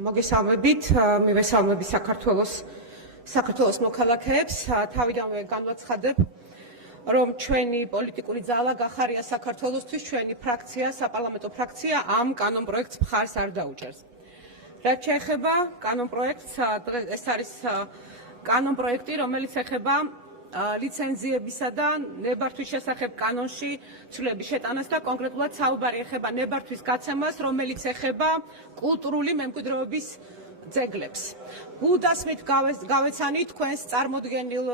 მოგესალმებით, მივესალმები საქართველოს მოქალაქეებს. თავიდანვე განვაცხადებ, რომ ჩვენი პოლიტიკური ძალა გახარია საქართველოსთვის, ჩვენი ფრაქცია, საპარლამენტო ფრაქცია ამ კანონპროექტს მხარს არ დაუჭერს. რაც შეეხება კანონპროექტს, ეს არის კანონპროექტი, რომელიც ეხება ლიცენზიებისა და ნებართვის შესახებ კანონში ცვლილების შეტანას და კონკრეტულად საუბარი ეხება ნებართვის გაცემას, რომელიც ეხება კულტურული მემკვიდრეობის ძეგლებს. გულდასმით გავეცანი თქვენს წარმოდგენილ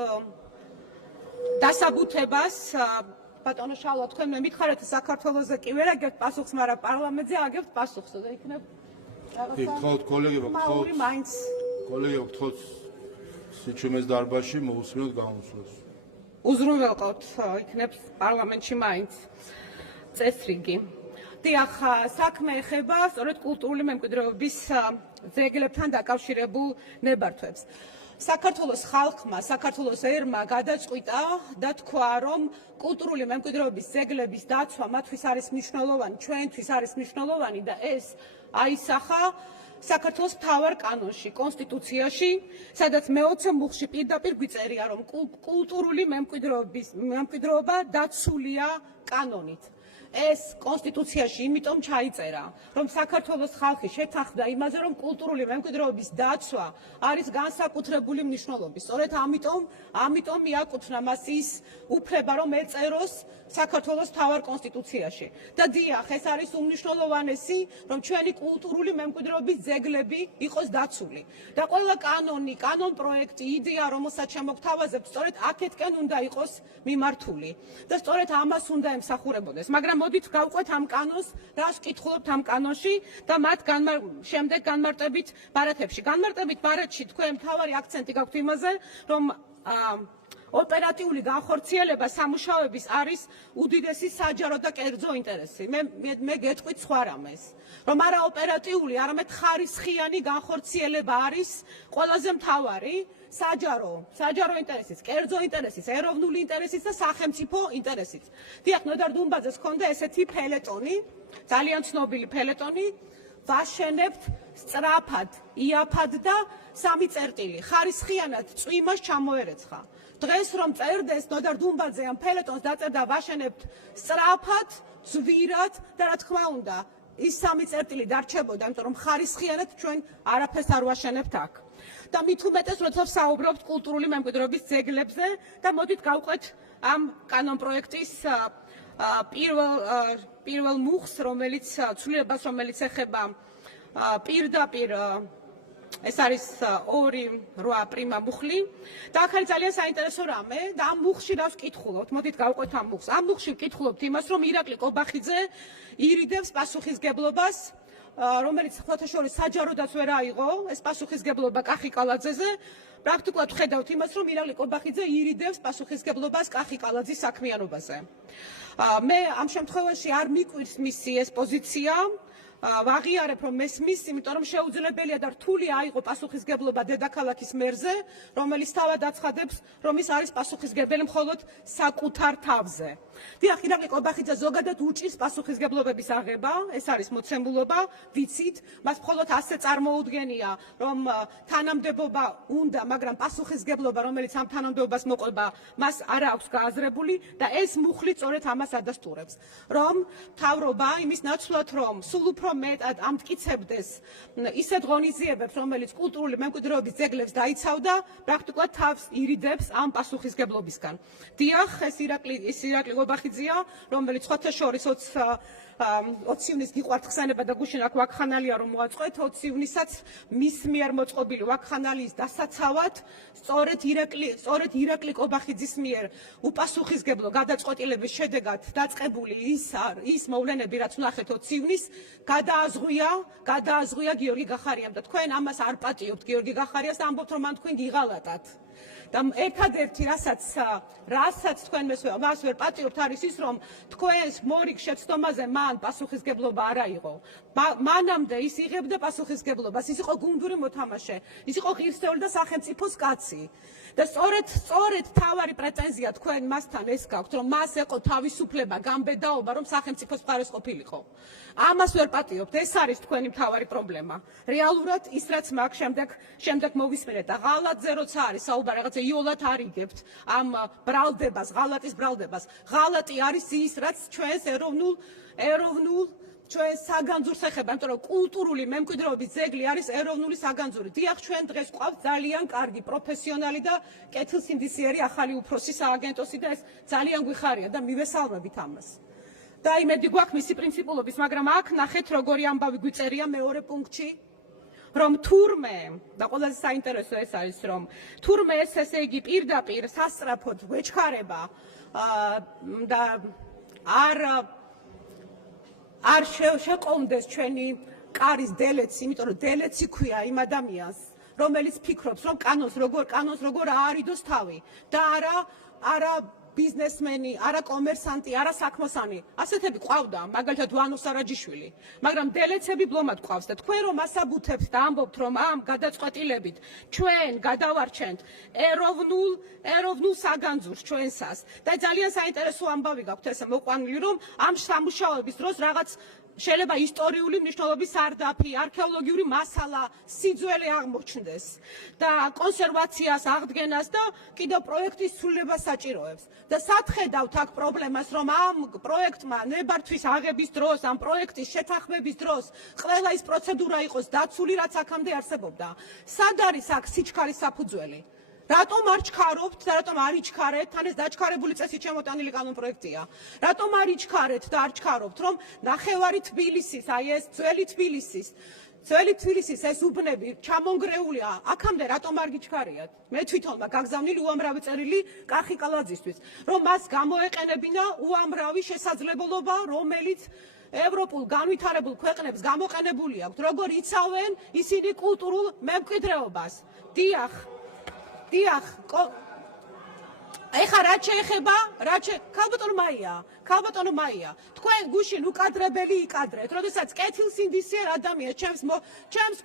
დასაბუთებას. ბატონო შალვა, თქვენ მე მითხარით საქართველოზე კი ვერ აგებთ პასუხს, მაგრამ პარლამენტზე აგებთ პასუხს და იქნებ გთხოვთ კოლეგებო, გთხოვთ სიჩუმეს დარბაზში მოусმინოთ გამოსვლას. უზრუნველყოთ იქნებს პარლამენტში მაინც წესრიგი. დიახ, საქმე ეხება სწორედ კულტურული მემკვიდრეობის ძეგლებთან დაკავშირებულ ნებართვებს. საქართველოს ხალხმა, საქართველოს ერმა გადაწყვიტა და თქვა, რომ კულტურული მემკვიდრეობის ძეგლების დაცვა მათთვის არის მნიშვნელოვანი, ჩვენთვის არის მნიშვნელოვანი და ეს აისახა საქართველოს მთავარ კანონში, კონსტიტუციაში, სადაც მე-20 მუხლში პირდაპირ გვიწერია, რომ კულტურული მემკვიდრეობა დაცულია კანონით. ეს კონსტიტუციაში იმიტომ ჩაიწერა, რომ საქართველოს ხალხი შეთანხმდა იმაზე, რომ კულტურული მემკვიდრეობის დაცვა არის განსაკუთრებული მნიშვნელობის. სწორედ ამიტომ მიაკუთვნა მას ის უფლება, რომ ეწეროს საქართველოს მთავარ კონსტიტუციაში. და დიახ, ეს არის უმნიშვნელოვანესი, რომ ჩვენი კულტურული მემკვიდრეობის ძეგლები იყოს დაცული. და ყველა კანონპროექტი, იდეა, რომელსაც შემოგთავაზებთ, სწორედ აქეთკენ უნდა იყოს მიმართული. და სწორედ ამას უნდა ემსახურებოდეს. მაგრამ მოდით გავყვეთ ამ კანონს, რას ვკითხულობთ ამ კანონში და მათ შემდეგ განმარტებით ბარათებში. განმარტებით ბარათში თქვენ მთავარი აქცენტი გაქვთ იმაზე, რომ ოპერატიული განხორციელება სამუშაოების არის უდიდესი საჯარო და კერძო ინტერესი. მე გეტყვით სხვა რამეს, რომ არა ოპერატიული, არამედ ხარისხიანი განხორციელება არის ყველაზე მთავარი საჯარო ინტერესიც, კერძო ინტერესიც, ეროვნული ინტერესიც და სახელმწიფო ინტერესიც. დიახ, ნოდარ დუმბაძეს ჰქონდა ესეთი ფელეტონი, ძალიან ცნობილი ფელეტონი, ვაშენებთ სწრაფად, იაფად და 3 წერტილი. ხარისხიანად წვიმას ჩამოერეცხა. დღეს რომ წერდეს ნოდარ დუმბაძე ამ ფელეტონს დაწერდა ვაშენებთ სწრაფად, ძვირად და რა თქმა უნდა, ის 3 წერტილი დარჩებოდა, იმიტომ რომ ხარისხიანად ჩვენ არაფერს არ ვაშენებთ აქ. და მით უმეტეს, როცა ვსაუბრობთ კულტურული მემკვიდრეობის ძეგლებზე და მოდით გავყვეთ ამ კანონპროექტის პირველ მუხლს, ცვლილებას, რომელიც ეხება პირდაპირ ეს არის 2.8 პრიმა მუხლი და აქ არის ძალიან საინტერესო რამე და ამ მუხლში რას ვკითხულობთ? მოდით გავყვეთ ამ მუხლს. ამ მუხლში ვკითხულობთ იმას, რომ ირაკლი კობახიძე ირიდებს პასუხისგებლობას, რომელიც ხოთა შორის საჯაროდაც ვერ აიღო, ეს პასუხისგებლობა კახი კალაძეზე. პრაქტიკულად ვხედავთ იმას, რომ ირაკლი კობახიძე ირიდებს პასუხისგებლობას კახი კალაძის საქმიანობაზე. მე ამ შემთხვევაში არ მიკვირს მისი ეს პოზიცია. ვაღიარებ, რომ მესმის, იმიტომ რომ შეუძლებელია და რთული აიღო პასუხისგებლობა დედაქალაქის მერზე, რომელიც თავად აცხადებს, რომ ის არის პასუხისგებელი მხოლოდ საკუთარ თავზე. დიახ, ირაკლი კობახიძე ზოგადად უჭირს პასუხისგებლობების აღება, ეს არის მოცემულობა, ვიცით, მას მხოლოდ ასე წარმოუდგენია, რომ თანამდებობა უნდა, მაგრამ პასუხისგებლობა, რომელიც ამ თანამდებობას მოყვება, მას არ აქვს გააზრებული და ეს მუხლი სწორედ ამას ადასტურებს, რომ მთავრობა იმის ნაცვლად, რომ სულ უფრო მეტად ამტკიცებდეს ისეთ ღონისძიებებს, რომელიც კულტურული მემკვიდრეობის ძეგლებს დაიცავდა, პრაქტიკულად თავს ირიდებს ამ პასუხისგებლობისგან. დიახ, ეს ირაკლი კობახიძეა, რომელიც ხოთა შორის 20 ივნისს გიყვართ ხსენება და გუშინ აქ ვაკხანალია რომ მოაწყვეთ, 20 ივნისაც მის მიერ მოწყობილი ვაკხანალიის დასაცავად სწორედ ირაკლი კობახიძის მიერ უპასუხისგებლო გადაწყვეტილების შედეგად დაწყებული ის მოვლენები, რაც ვნახეთ 20 ივნისს, გადააზღვია გიორგი გახარიამ და თქვენ ამას არ პატიობთ გიორგი გახარიას და ამბობთ, რომ მან თქვენ გიღალატათ. და ერთადერთი რასაც თქვენ მას ვერ პატიობთ არის ის, რომ თქვენს მორიგ შეცდომაზე მან პასუხისგებლობა არ აიღო. მანამდე ის იღებდა პასუხისგებლობას, ის იყო გუნდური მოთამაშე, ის იყო ღირსეული და სახელმწიფოს კაცი. და სწორედ თავარი პრეტენზია თქვენ მასთან ეს გაქვთ, რომ მას ეყო თავისუფლება, გამბედაობა, რომ სახელმწიფოს მხარეს ყოფილიყო. ამას ვერ პატიობთ. ეს არის თქვენი მთავარი პრობლემა. რეალურად ის რაც მაგ შემდეგ მოვისმენთ და ღალატზე როცა არის საუბარი, რაღაცა იოლად არიგებთ ამ ბრალდებას, ღალატის ბრალდებას. ღალატი არის ის, რაც ჩვენს ეროვნულ ჩვენ საგანძურს ეხება, იმიტომ რომ კულტურული მემკვიდრეობის ძეგლი არის ეროვნული საგანძური. დიახ, ჩვენ დღეს გვყავთ ძალიან კარგი პროფესიონალი და კეთილსინდისიერი ახალი უფროსი სააგენტოსი და ეს ძალიან გვიხარია და მივესალმებით ამას. და იმედი გვაქვს მისი პრინციპულობის, მაგრამ აქ ნახეთ როგორი ამბავი გვიწერია მეორე პუნქტში, რომ თურმე და ყველაზე საინტერესო ეს არის, რომ თურმე ესე იგი პირდაპირ სასწრაფოდ გვეჩქარება და არ შეყოვნდეს ჩვენი კარის დელეცი, იმიტომ რომ დელეცი ქვია იმ ადამიანს, რომელიც ფიქრობს, რომ კანონს როგორ აარიდოს თავი და არა ბიზნესმენი, არა კომერსანტი, არა საქმოსანი. ასეთები ყავდა, მაგალითად ვანო სარაჯიშვილი, მაგრამ დელეცები ბლომად ყავს და თქვენ რომ ასაბუთებთ და ამბობთ, რომ ამ გადაწყვეტილებით ჩვენ გადავარჩენთ ეროვნულ საგანძურს ჩვენსას და ძალიან საინტერესო ამბავი გაქვთ ესე მოყვანილი, რომ ამ სამუშაოების დროს რაღაც შეიძლება ისტორიული მნიშვნელობის სარდაფი, არქეოლოგიური მასალა, სიძველე აღმოჩნდეს და კონსერვაციას აღდგენას და კიდევ პროექტის სრულებას საჭიროებს. და სათხედავთ აქ პრობლემას, რომ ამ პროექტმა ნებართვის აღების დროს, ამ პროექტის შეთანხმების დროს ყველა ის პროცედურა იყოს დაცული, რაც აქამდე არსებობდა. სად არის აქ სიჩქარის საფუძველი? რატომ არ ჩქარობთ და რატომ არ იჩქარეთ? თან ეს დაჩქარებული წესით შემოტანილი კანონპროექტია. რატომ არ იჩქარეთ და არ ჩქარობთ, რომ ნახევარი თბილისის, აი ეს ძველი თბილისის ეს უბნები ჩამონგრეულია. აქამდე რატომ არ გიჩქარიათ? მე თვითონ გაგზავნილი უამრავი წერილი კახი კალაძისთვის, რომ მას გამოეყენებინა უამრავი შესაძლებლობა, რომელიც ევროპულ განვითარებულ ქვეყნებს გამოყენებული აქვს. როგორ იცავენ ისინი კულტურულ მემკვიდრეობას. დიახ, ეხლა რაც შეეხება, ქალბატონო მაია, თქვენ გუშინ უკადრებელი იკადრეთ, როდესაც კეთილსინდისიერ ადამიანს, ჩემს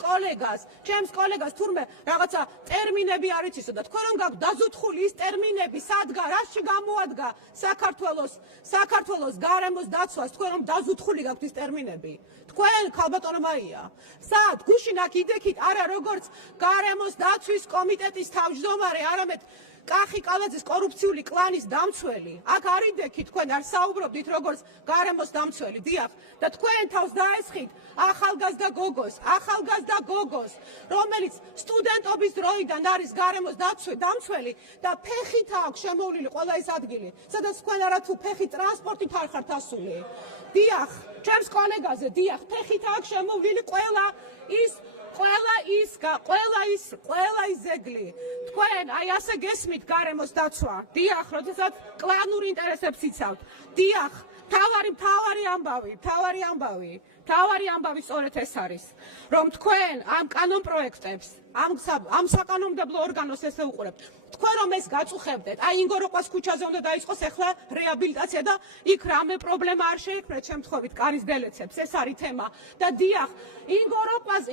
კოლეგას თურმე რაღაცა ტერმინები არ იცისო და თქვენ რომ გაქვთ დაზუთხული ის ტერმინები, სადგა, რაში გამოადგა საქართველოს გარემოს დაცვას, თქვენ რომ დაზუთხული გაქვთ ის ტერმინები. თქვენ ქალბატონო მაია, სად გუშინ აქ იდექით, არა როგორც გარემოს დაცვის კომიტეტის თავმჯდომარე, არამედ კახი კალაძის კორუფციული კლანის დამცველი. აქ არ იდექით, თქვენ არ საუბრობდით როგორც გარემოს დამცველი, დიახ, და თქვენ თავს დაესხით ახალგაზრდა გოგოს, რომელიც სტუდენტობის დროიდან არის გარემოს დამცველი და ფეხით აქვს შემოვლილი ყველა ის ადგილი, სადაც თქვენ არათუ ფეხით ტრანსპორტით არ ხართ ასული. დიახ, ჩემს კოლეგაზე, ფეხით აქვს შემოვლილი ყველა ის ზეგლი. თქვენ აი ასე გესმით გარემოს დაცვა. დიახ, როდესაც კლანურ ინტერესებს იცავთ. დიახ, მთავარი ამბავი სწორედ ეს არის, რომ თქვენ ამ კანონპროექტებს, ამ საკანონმდებლო ორგანოს ესე უყურებთ. თქვენ რომ ეს გაწუხებდეთ, აი ინგოროყვას ქუჩაზე უნდა დაიწყოს ახლა რეაბილიტაცია და იქ რამე პრობლემა არ შეექმნეთ შემთხვევით კარის დელეცებს, ეს არის თემა. და დიახ,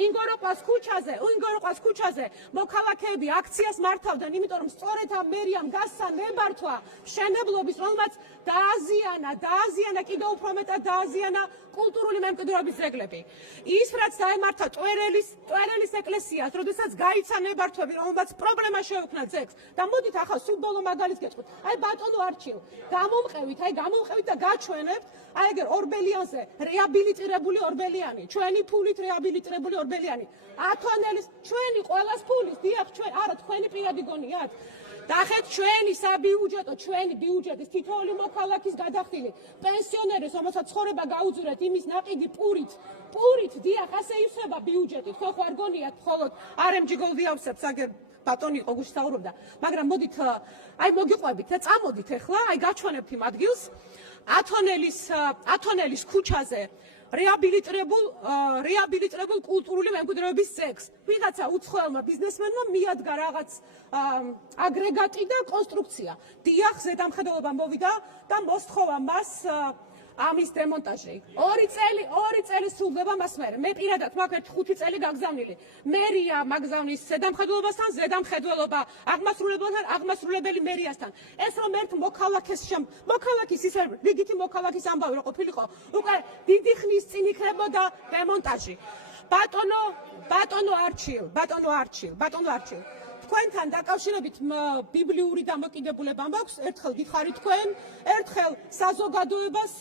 ინგოროყვას ქუჩაზე მოქალაქეები აქციას მართავდნენ, იმიტომ რომ სწორედ ამ მერიამ გასცა ნებართვა მშენებლობის, რომელმაც დააზიანა კიდევ უფრო მეტად დააზიანა კულტურული მემკვიდრეობის ძეგლები. ის რაც დაემართა ტვერელის ეკლესიას, როდესაც გაიცა ნებართვები, რომელმაც პრობლემა შეექმნა ძეგლს. და მოდით ახლა სულ ბოლო მაგალითს გეტყვით. აი ბატონო არჩილ, გამომყევით და გაჩვენებთ, აი ეგერ ორბელიანზე რეაბილიტირებული ორბელიანი, ჩვენი ფულით რეაბილიტირებული ორბელიანი. ათონელის ჩვენი ყოველას ფულის, დიახ, არა თქვენი პირადი გონიათ. ნახეთ ჩვენი საბიუჯეტო, ჩვენი ბიუჯეტის თითოეული მოქალაქის გადახდილი, პენსიონერის, რომელსაც ცხოვრება გაუძურეთ იმის ნაყიდი პურით, დიახ, ასე ივსება ბიუჯეტი. ხო არ გონიათ მხოლოდ RMG გოლდიაუსებს აგერ ბატონი იყო გუშინ საუბრობდა, მაგრამ მოდით აი მოგიყვებით და წამოდით ახლა, აი გაჩვენებთ იმ ადგილს, ათონელის ქუჩაზე რეაბილიტირებულ კულტურული მემკვიდრეობის ძეგლს. ვიღაცა უცხოელმა ბიზნესმენმა მიადგა რაღაც აგრეგატი და კონსტრუქცია. დიახ, ზედამხედველობა მოვიდა და მოსთხოვა მას ამის დემონტაჟი. 2 წელი სრულდება მას მერე. მე პირადად მაქვს 5 წელი გაგზავნილი. მერია მაგზავნის ზედამხედველობასთან, ზედამხედველობა აღმასრულებელი მერიასთან. ეს რომ ერთ მოქალაქის ისე რიგითი მოქალაქის ამბავი რო ყოფილიყო, უკვე დიდი ხნის წინ იქნებოდა დემონტაჟი. ბატონო არჩილ. თქვენთან დაკავშირებით ბიბლიური დამოკიდებულება მაქვს, ერთხელ გითხარით თქვენ, ერთხელ საზოგადოებას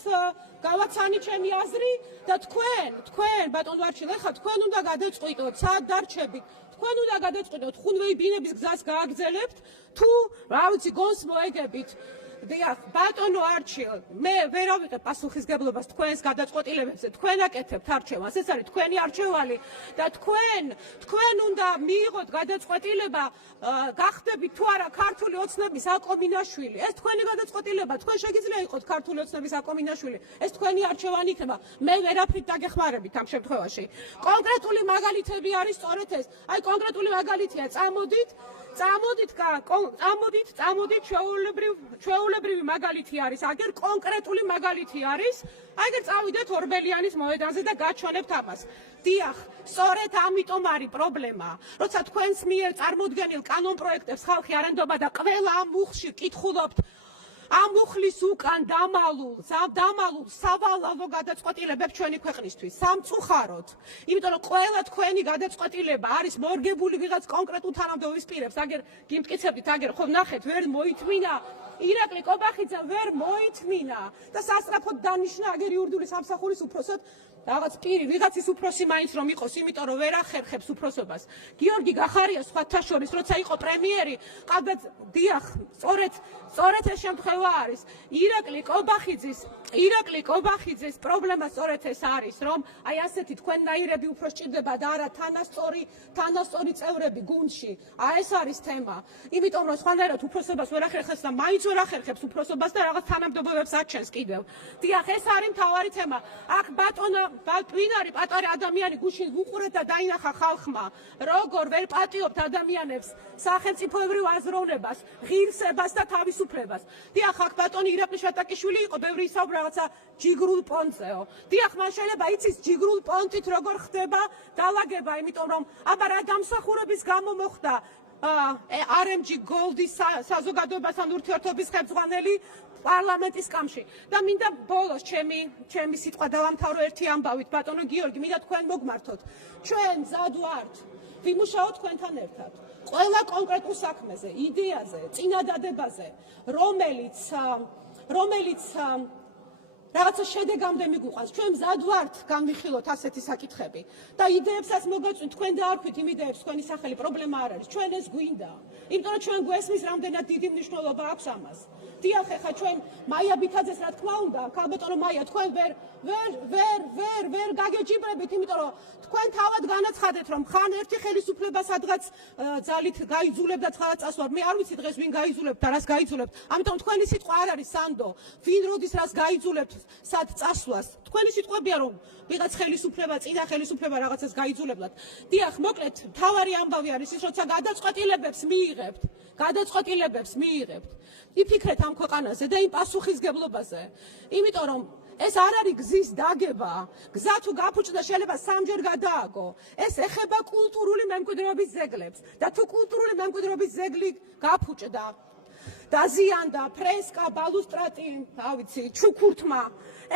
გავაცანი ჩემი აზრი და თქვენ ბატონო არჩილ, ეხლა თქვენ უნდა გადაწყვიტოთ, სად დარჩებით, თქვენ უნდა გადაწყვიტოთ, ხუნველი ბინების გზას გააგრძელებთ, თუ რა ვიცი, გონს მოეგებით. დიახ, ბატონო არჩილ, მე ვერ ავიღებ პასუხისგებლობას თქვენს გადაწყვეტილებებზე, თქვენ აკეთებთ არჩევანს, ეს არის თქვენი არჩევანი და თქვენ უნდა მიიღოთ გადაწყვეტილება, გახდებით თუ არა ქართული ოცნების აკომინაშვილი. ეს თქვენი გადაწყვეტილება, თქვენ შეგიძლია იყოთ ქართული ოცნების აკომინაშვილი, ეს თქვენი არჩევანი იქნება. მე ვერაფრით დაგეხმარებით ამ შემთხვევაში. კონკრეტული მაგალითები არის სწორედ ეს. აი კონკრეტული მაგალითია, წამოდით ჩვეულებრივი მაგალითი არის, აგერ კონკრეტული მაგალითი არის, აგერ წავიდეთ ორბელიანის მოედანზე და გაჩვენებთ ამას. დიახ, სწორედ ამიტომ არის პრობლემა, როცა თქვენს მიერ წარმოდგენილ კანონპროექტებს ხალხი არ ენდობა და ყველა ამ მუხლში კითხულობთ ამ მუხლის უკან დამალულ სავალალო გადაწყვეტილებებს ჩვენი ქვეყნისთვის, სამწუხაროდ. იმიტომ რომ ყველა თქვენი გადაწყვეტილება არის მორგებული ვიღაც კონკრეტულ თანამდებობის პირებს. აგერ გიმტკიცებდით, აგერ ხო ნახეთ, ვერ მოითმინა ირაკლი კობახიძე ვერ მოითმინა და სასწრაფოდ დანიშნა აგერ იურიდიული სამსახურის უფროსად რაღაც პირი, ვიღაცის უფროსი მაინც რომ იყოს, იმიტომ რომ ვერ ახერხებს უფროსობას. გიორგი გახარია სხვათა შორის, როცა იყო პრემიერი, ყავდაც დიახ, სწორედ ეს შემთხვევა არის. ირაკლი კობახიძის პრობლემა სწორედ ეს არის, რომ აი ასეთი თქვენნაირები უფრო სჭირდება და არა თანასწორი წევრები გუნდში. ეს არის თემა. იმიტომ რომ სხვანაირად უფროსობას ვერ ახერხებს და მაინც ვერ ახერხებს უფროსობას და რაღაც თანამდებობებს აჩენს კიდევ. დიახ, ეს არის მთავარი თემა. აქ ვინ არის პატარა ადამიანი გუშინ ვუყურეთ და დაინახა ხალხმა, როგორ ვერ პატიობთ ადამიანებს სახელმწიფოებრივ აზროვნებას, ღირსებას და თავისუფლებას. დიახ, აქ ბატონი ირაკლი შატაკიშვილი იყო, ბევრი ისაუბრა რაღაცა ჯიგრულ პონტზეო. დიახ, მან შეიძლება იცის ჯიგრულ პონტით როგორ ხდება დალაგება, იმიტომ რომ აბა რა დამსახურების გამო მოხდა RMG Gold-ის საზოგადოებასთან ურთიერთობის ხელმძღვანელი პარლამენტის კამში. და მინდა ბოლოს ჩემი სიტყვა დავამთავრო ერთი ამბავით, ბატონო გიორგი, მინდა თქვენ მოგმართოთ. ჩვენ მზად ვართ ვიმუშაოთ თქვენთან ერთად. ყველა კონკრეტულ საქმეზე, იდეაზე, წინადადებაზე, რომელიც რაღაცა შედეგამდე მიგვიყვანს. ჩვენ მზად ვართ განვიხილოთ ასეთი საკითხები და იდეებსაც მოგაწვით, თქვენ დაარქვით იმ იდეებს, თქვენი სახელი პრობლემა არ არის. ჩვენ ეს გვინდა. იმიტომ რომ ჩვენ გვესმის რამდენად დიდი მნიშვნელობა აქვს ამას. დიახ, ეხლა ჩვენ მაია ბითაძეს რა თქმა უნდა, ქალბატონო მაია, თქვენ ვერ გაგეჯიბრებით, იმიტომ რომ თქვენ თავად განაცხადეთ, რომ ხან ერთი ხელისუფლება სადღაც ძალით გაიძულებდათ ხალხს წასვლა. მე არ ვიცი დღეს ვინ გაიძულებთ და რას გაიძულებთ. ამიტომ თქვენი სიტყვა არ არის სანდო. ვინ როდის რას გაიძულებთ სად წასვლას. თქვენი სიტყვებია რომ ვიღაც ხელისუფლება, წინა ხელისუფლება რაღაცას გაიძულებდათ. დიახ, მოკლედ, მთავარი ამბავი არის ის, როცა გადაწყვეტილებებს მიიღებთ. იფიქრეთ ამ ქვეყანაზე და იმ პასუხისგებლობაზე. იმიტომ რომ ეს არ არის გზის დაგება. გზა თუ გაფუჭდა შეიძლება სამჯერ გადააგო. ეს ეხება კულტურული მემკვიდრეობის ზეგლებს და თუ კულტურული მემკვიდრეობის ზეგლი გაფუჭდა დაზიანდა ფრესკა, ბალუსტრატი, რა ვიცი, ჩუქურთმა,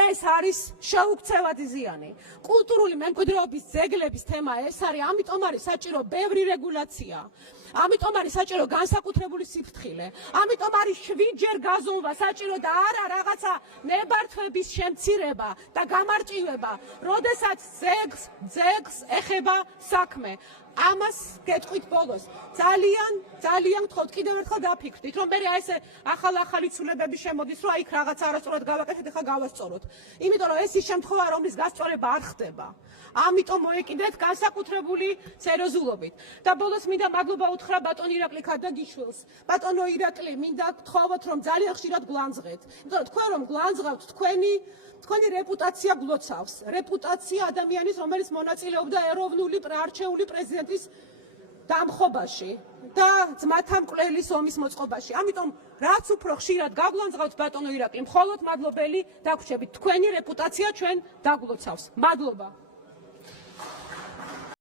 ეს არის შეუქცევადი ზიანი. კულტურული მემკვიდრეობის ზეგლების თემა ეს არის, ამიტომ არის საჭირო ბევრი რეგულაცია. ამიტომ არის საჭირო განსაკუთრებული სიფრთხილე. ამიტომ არის 7 ჯერ გაზომვა საჭირო და არა რაღაცა ნებართვების შემცირება და გამარტივება, როდესაც ზეგს ეხება საქმე. ამას გეტყვით ბოლოს. ძალიან გთხოვთ, კიდევ ერთხელ დაფიქრდით, რომ მე ესე ახალი ცვლილებები შემოდის, რომ აი რაღაც არასწორად გავაკეთეთ, ახლა გავასწოროთ. იმიტომ რომ ეს ის შემთხვევა, რომლის გასწორება არ ხდება. ამიტომ მოეკიდეთ განსაკუთრებული სერიოზულობით. და ბოლოს მინდა მადლობა უთხრა ბატონ ირაკლი ქადაგიშვილს. ბატონო ირაკლი, მინდა გთხოვოთ, რომ ძალიან ხშირად გვანძღეთ. იმიტომ რომ თქვენ რომ გვანძღავთ, თქვენი რეპუტაცია გლოცავს. რეპუტაცია ადამიანის, რომელიც მონაწილეობდა ეროვნული არჩეული პრეზიდენტის დამხობაში და ძმათა მკვლელის ომის მოწყობაში. ამიტომ რაც უფრო ხშირად გაგვანძღავთ ბატონო ირაკლი, მხოლოდ მადლობელი დაგვრჩებით. თქვენი რეპუტაცია ჩვენ დაგვლოცავს. მადლობა.